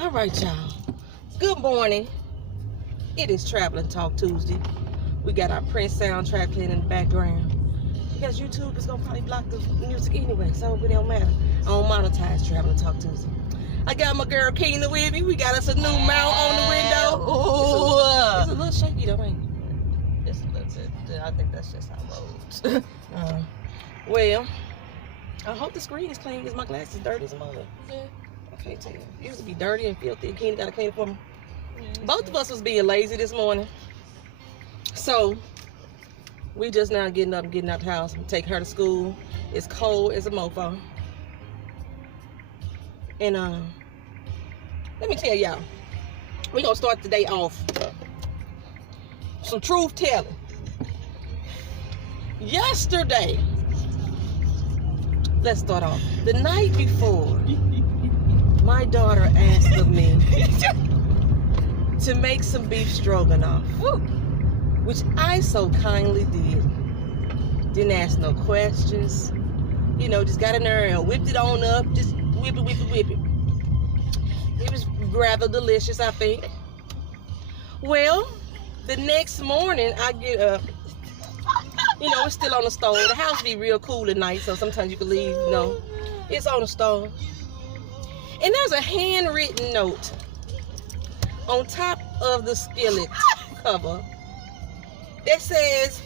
All right, y'all. Good morning. It is Traveling Talk Tuesday. We got our Prince soundtrack playing in the background. Because YouTube is going to probably block the music anyway, so it don't matter. I don't monetize Traveling Talk Tuesday. I got my girl Keena with me. We got us a new mount on the window. Ooh. It's a little shaky though, ain't it? It's a little bit. I think that's just how it rolls. Well, I hope the screen is clean because my glasses dirty as a mother. Yeah. I can't tell you. It used to be dirty and filthy. Keena got to clean it for me. Yeah, Both of us was being lazy this morning. So, we just now getting up and getting out the house and take her to school. It's cold as a mofo. And let me tell y'all, we gonna start the day off. Some truth telling. Yesterday, let's start off. The night before, my daughter asked of me to make some beef stroganoff, which I so kindly did. Didn't ask no questions. You know, just got in there and whipped it on up. Just whip it. It was rather delicious, I think. Well, the next morning I get up. You know, it's still on the stove. The house be real cool at night, so sometimes you can leave, you know. It's on the stove. And there's a handwritten note on top of the skillet cover that says,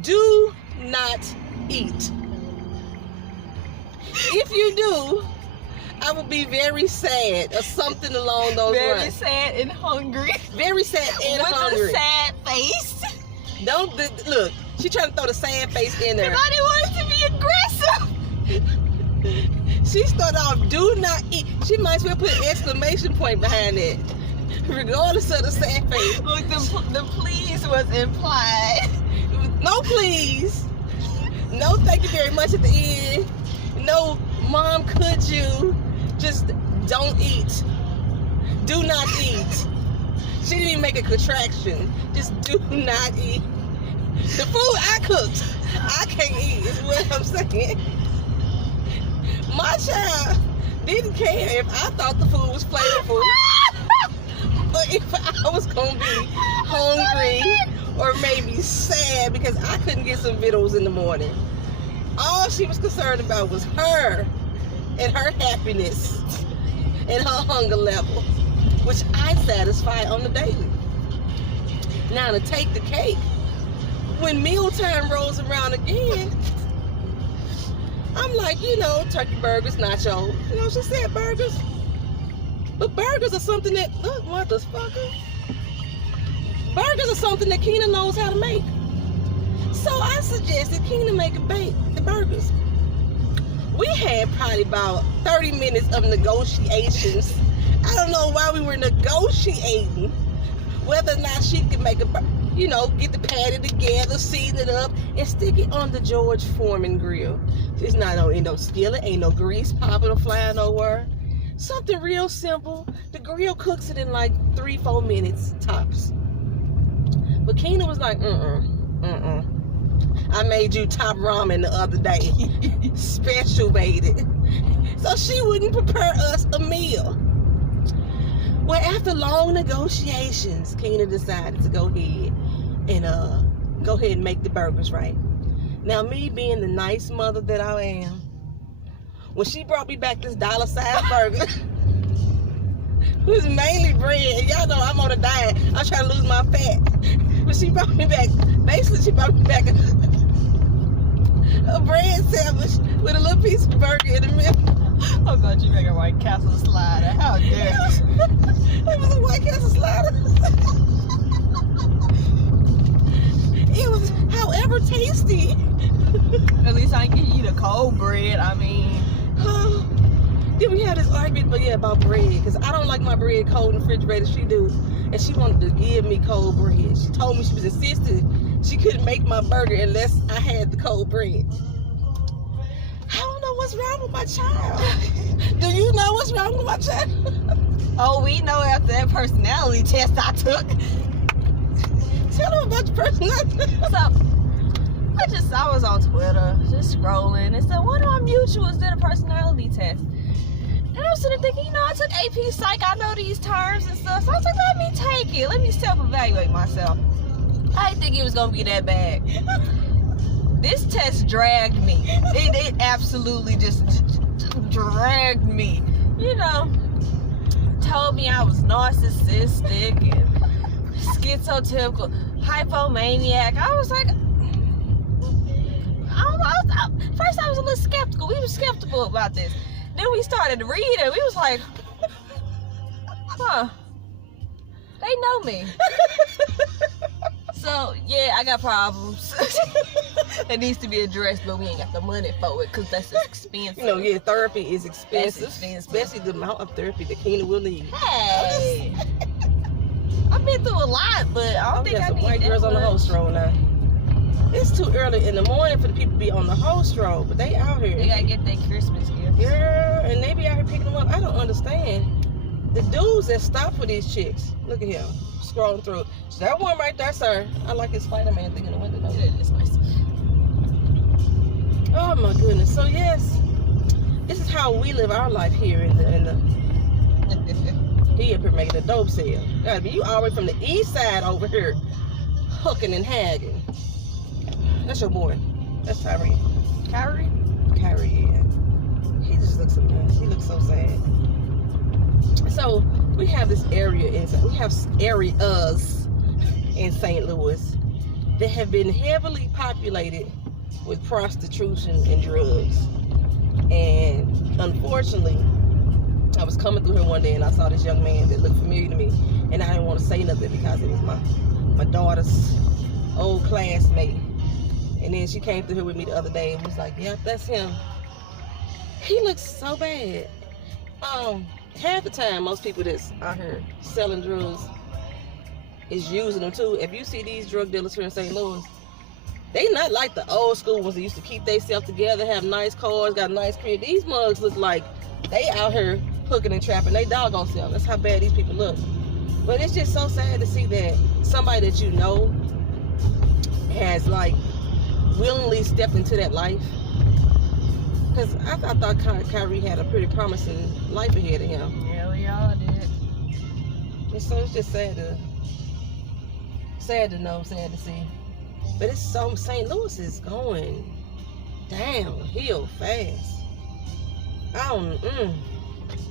"Do not eat. If you do, I will be very sad," or something along those lines. Very sad and hungry. Very sad and hungry. With a sad face. Don't look. She trying to throw the sad face in there. Because I didn't want it to be aggressive. She started off, "Do not eat." She might as well put an exclamation point behind it, regardless of the sad face. Look, the please was implied. No please. No thank you very much at the end. No, Mom, could you? Just don't eat. Do not eat. She didn't even make a contraction. Just do not eat. The food I cooked, I can't eat, is what I'm saying. My child didn't care if I thought the food was flavorful or if I was going to be hungry or maybe sad because I couldn't get some vittles in the morning. All she was concerned about was her and her happiness and her hunger level, which I satisfy on the daily. Now to take the cake, when mealtime rolls around again, I'm like, you know, turkey burgers, nachos. You know, she said burgers. But burgers are something that, look, motherfucker. Burgers are something that Keena knows how to make. So I suggested Keena make the burgers. We had probably about 30 minutes of negotiations. I don't know why we were negotiating whether or not she could make you know, get the patty together, season it up, and stick it on the George Foreman grill. It's not ain't no skillet, ain't no grease popping or flying nowhere. Something real simple. The grill cooks it in like 3-4 minutes tops. But Keena was like, I made you top ramen the other day. Special made it. So she wouldn't prepare us a meal. Well, after long negotiations, Keena decided to go ahead and make the burgers right. Now, me being the nice mother that I am, when she brought me back this dollar-sized burger, it was mainly bread. Y'all know I'm on a diet. I'm trying to lose my fat. But she brought me back a bread sandwich with a little piece of burger in the middle. Oh God, you make a White Castle slider. How dare you? It was a White Castle slider. It was, however, tasty. At least I can eat a cold bread. I mean, then we had this argument, about bread, because I don't like my bread cold in the refrigerator. She do, and she wanted to give me cold bread. She told me she was insistent she couldn't make my burger unless I had the cold bread. I don't know what's wrong with my child. Do you know what's wrong with my child? Oh, we know after that personality test I took. Tell them about your personality. So, I was on Twitter, just scrolling, and said, what are mutuals did a personality test? And I was sitting there thinking, you know, I took AP Psych. I know these terms and stuff. So I was like, let me take it. Let me self-evaluate myself. I didn't think it was gonna be that bad. This test dragged me. It absolutely just dragged me. You know, told me I was narcissistic and schizotypical, hypomaniac. I was like, first I was a little skeptical. We were skeptical about this. Then we started to read and we was like, huh, they know me. So yeah, I got problems. That needs to be addressed, but we ain't got the money for it because that's expensive. You know, yeah, therapy is expensive. That's expensive. Especially the amount of therapy that Keena will need. Hey, I've been through a lot, but I don't think I some need white that girls on the much. host road now. It's too early in the morning for the people to be on the host road, but they out here. They gotta get their Christmas gifts. Girl, and they be out here picking them up. I don't understand. The dudes that stop for these chicks. Look at him. Scrolling through. So that one right there, sir. I like his Spider-Man thing in the window. Though. Yeah, it's nice. Oh my goodness. So yes, this is how we live our life here in the he up here making a dope sale. Gotta be you all the way from the east side over here, hooking and hagging. That's your boy. That's Tyree. Kyrie? Kyrie, yeah. He just looks a mess. He looks so sad. So we have this area we have areas in St. Louis that have been heavily populated with prostitution and drugs. And unfortunately, I was coming through here one day and I saw this young man that looked familiar to me, and I didn't want to say nothing because it was my daughter's old classmate. And then she came through here with me the other day and was like, yep, that's him. He looks so bad. Half the time, most people that's out here selling drugs is using them too. If you see these drug dealers here in St. Louis, they not like the old school ones that used to keep themselves together, have nice cars, got nice crib. These mugs look like they out here hooking and trapping. They doggone self. That's how bad these people look. But it's just so sad to see that somebody that you know has like willingly stepped into that life. Because I thought Kyrie had a pretty promising life ahead of him. Yeah, we all did. And so it's just sad to know, sad to see. But it's so, St. Louis is going downhill fast.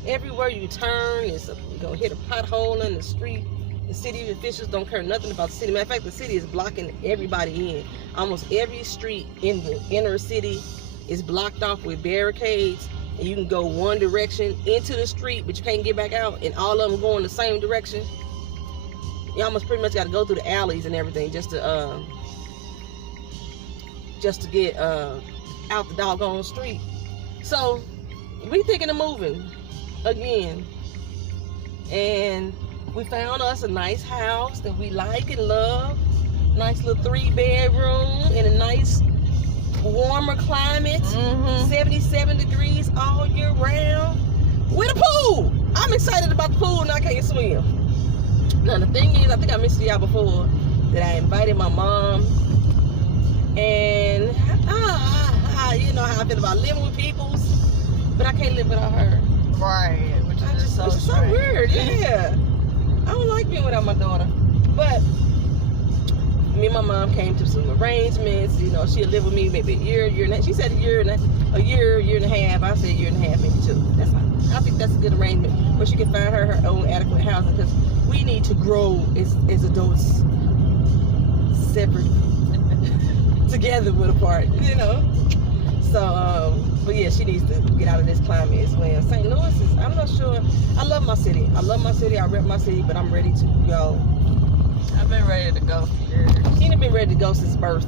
Everywhere you turn, you're gonna hit a pothole in the street. The city officials don't care nothing about the city. Matter of fact, the city is blocking everybody in. Almost every street in the inner city is blocked off with barricades, and you can go one direction into the street, but you can't get back out, and all of them go in the same direction. You almost pretty much got to go through the alleys and everything just to get out the doggone street. So we thinking of moving again, and we found us a nice house that we like and love. Nice little 3-bedroom in a nice warmer climate, 77 degrees all year round, with a pool. I'm excited about the pool and I can't swim. Now the thing is, I think I mentioned to y'all before that I invited my mom, and you know how I feel about living with peoples, but I can't live without her. Right, which is so weird. Yeah, I don't like being without my daughter, but me and my mom came to some arrangements. You know, she'll live with me maybe a year and a half. She said a year and a half. I said a year and a half, maybe 2. That's fine. I think that's a good arrangement where she can find her own adequate housing, because we need to grow as adults, separate, together but apart, you know. So, but yeah, she needs to get out of this climate as well. St. Louis is, I'm not sure. I love my city. I rep my city, but I'm ready to go. I've been ready to go for years. She's been ready to go since birth.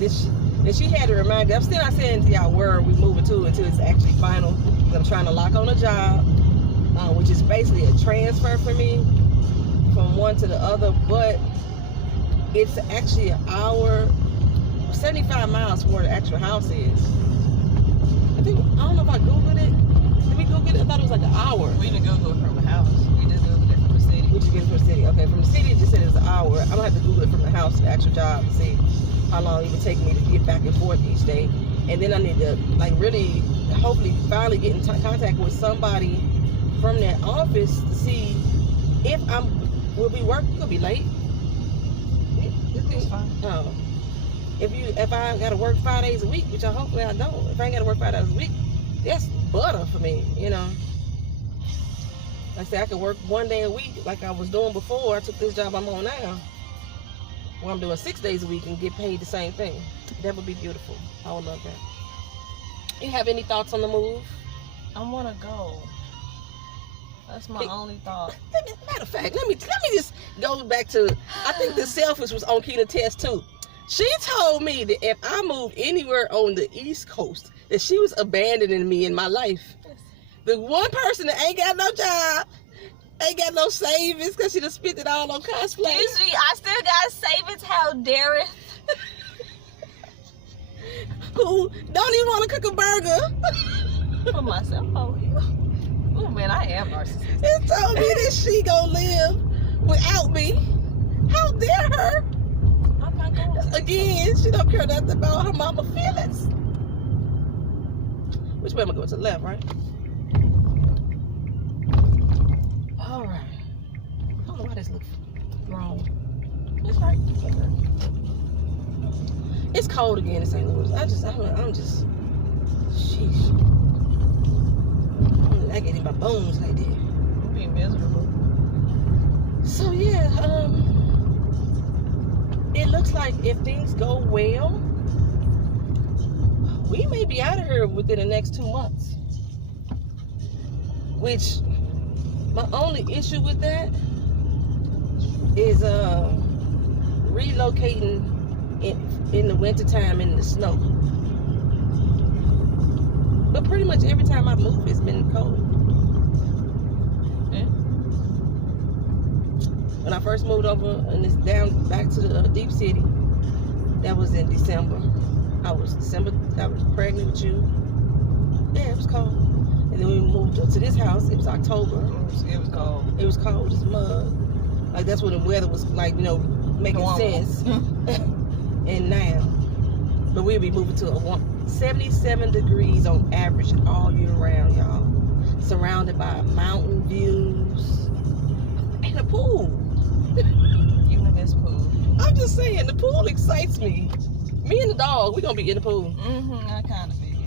And she had to remind me. I'm still not saying to y'all where we moving to until it's actually final. I'm trying to lock on a job, which is basically a transfer for me from one to the other. But it's actually an hour, 75 miles from where the actual house is. I don't know if I Googled it. Did we Google it? I thought it was like an hour. We didn't Google it from the house. We just Googled it from the city. We just get it from the city. Okay, from the city it just said it was an hour. I'm gonna have to Google it from the house to the actual job to see how long it would take me to get back and forth each day. And then I need to like really, hopefully, finally get in contact with somebody from that office to see if will be working. You'll be late. It's fine. Oh, if I gotta work 5 days a week, which hopefully I don't. If I ain't gotta work 5 days a week, that's butter for me, you know. Like I said, I could work 1 day a week like I was doing before I took this job I'm on now. Where I'm doing 6 days a week and get paid the same thing. That would be beautiful. I would love that. You have any thoughts on the move? I want to go. That's my only thought. Matter of fact, let me just go back to, I think the selfish was on Keena test too. She told me that if I moved anywhere on the East Coast, that she was abandoning me in my life. The one person that ain't got no job, ain't got no savings because she done spent it all on cosplay. Excuse me, I still got savings. How dare it? Who don't even want to cook a burger. For myself, oh man, I am narcissistic. And told me that she gonna live without me. How dare her? I'm not going to. Again, she don't care nothing about her mama feelings. Which way am I going? To the left, right? All right. I don't know why this looks wrong. It's right. It's cold again in St. Louis. I'm just, sheesh. I get in my bones like that. I'm being miserable. So yeah, it looks like if things go well, we may be out of here within the next 2 months. Which, my only issue with that is relocating in the wintertime in the snow. But pretty much every time I move, it's been cold. Yeah. When I first moved over and it's down back to the deep city, that was in December. I was pregnant with you. Yeah, it was cold. And then we moved up to this house. It was October. It was cold. It was cold as mud. Like that's when the weather was like, you know, making sense. And now, but we'll be moving to 77 degrees on average all year round, y'all. Surrounded by mountain views and a pool. You in this pool. I'm just saying, the pool excites me. Me and the dog, we're gonna be in the pool. I kind of figured.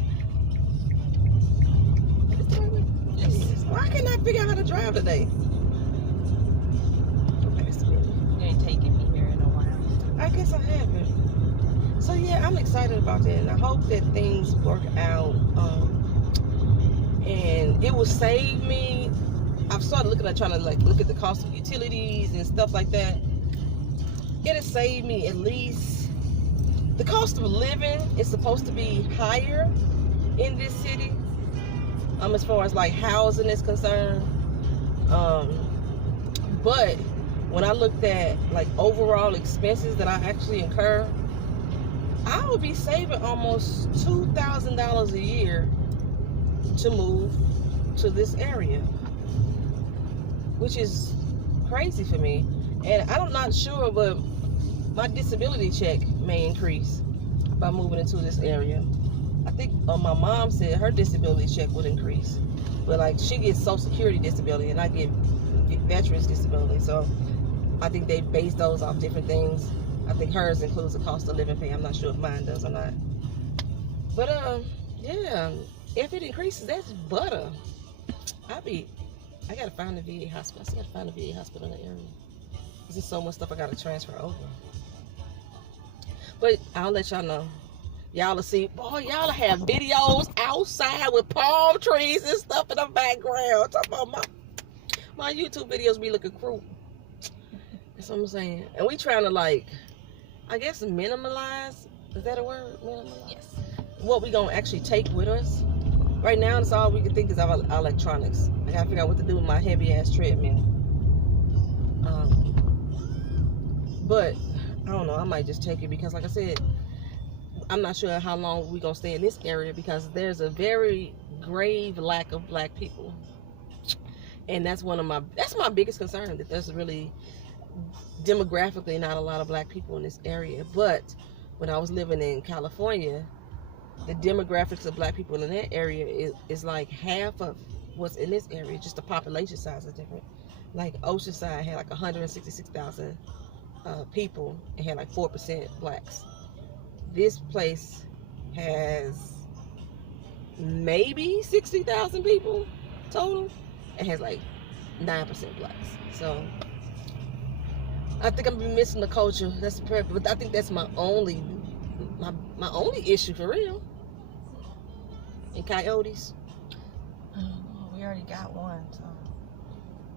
Yes. Why can't I figure out how to drive today? You ain't taking me here in a while. I guess I haven't. So yeah, I'm excited about that, and I hope that things work out. And it will save me. I've started looking at trying to look at the cost of utilities and stuff like that. It'll save me at least. The cost of living is supposed to be higher in this city, as far as like housing is concerned. But when I looked at like overall expenses that I actually incur, I would be saving almost $2,000 a year to move to this area, which is crazy for me. And I'm not sure, but my disability check may increase by moving into this area. I think my mom said her disability check would increase, but like she gets Social Security disability and I get veterans disability, so I think they base those off different things. I think hers includes the cost of living pay. I'm not sure if mine does or not. But yeah, if it increases, that's butter. I gotta find a VA hospital. I still gotta find a VA hospital in the area. There's just so much stuff I gotta transfer over. But I'll let y'all know. Y'all will see, boy, y'all have videos outside with palm trees and stuff in the background. Talking about my YouTube videos be looking cruel. That's what I'm saying. And we trying to I guess minimalize. Is that a word? Minimalize? Yes. What we gonna actually take with us. Right now, it's all we can think is our electronics. I gotta figure out what to do with my heavy ass treadmill. But I don't know. I might just take it because, like I said, I'm not sure how long we're gonna stay in this area because there's a very grave lack of black people, and that's my biggest concern, that there's really demographically not a lot of black people in this area. But when I was living in California, the demographics of black people in that area is like half of what's in this area. Just the population size is different. Like Oceanside had like 166,000 people and had like 4% blacks. This place has maybe 60,000 people total and has like 9% blacks. So I think I'm missing the culture. That's the purpose. But I think that's my only issue for real. And coyotes. We already got one, so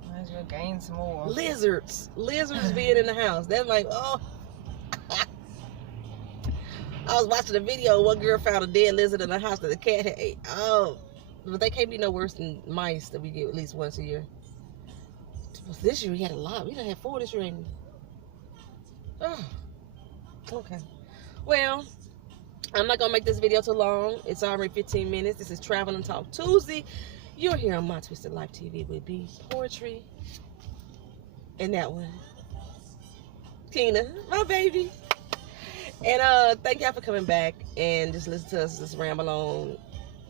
might as well gain some more. Lizards being in the house. That's like, oh. I was watching a video. One girl found a dead lizard in the house that the cat had ate. Oh, but they can't be no worse than mice that we get at least once a year. This year we had a lot. We done had 4 this year. Oh, okay. Well, I'm not gonna make this video too long. It's already 15 minutes. This is Travel and Talk Tuesday. You're here on My Twisted Life TV with B Poetry, and that one, Tina, my baby. And thank y'all for coming back and just listen to us just ramble on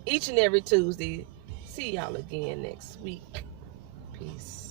each and every Tuesday. See y'all again next week. Peace.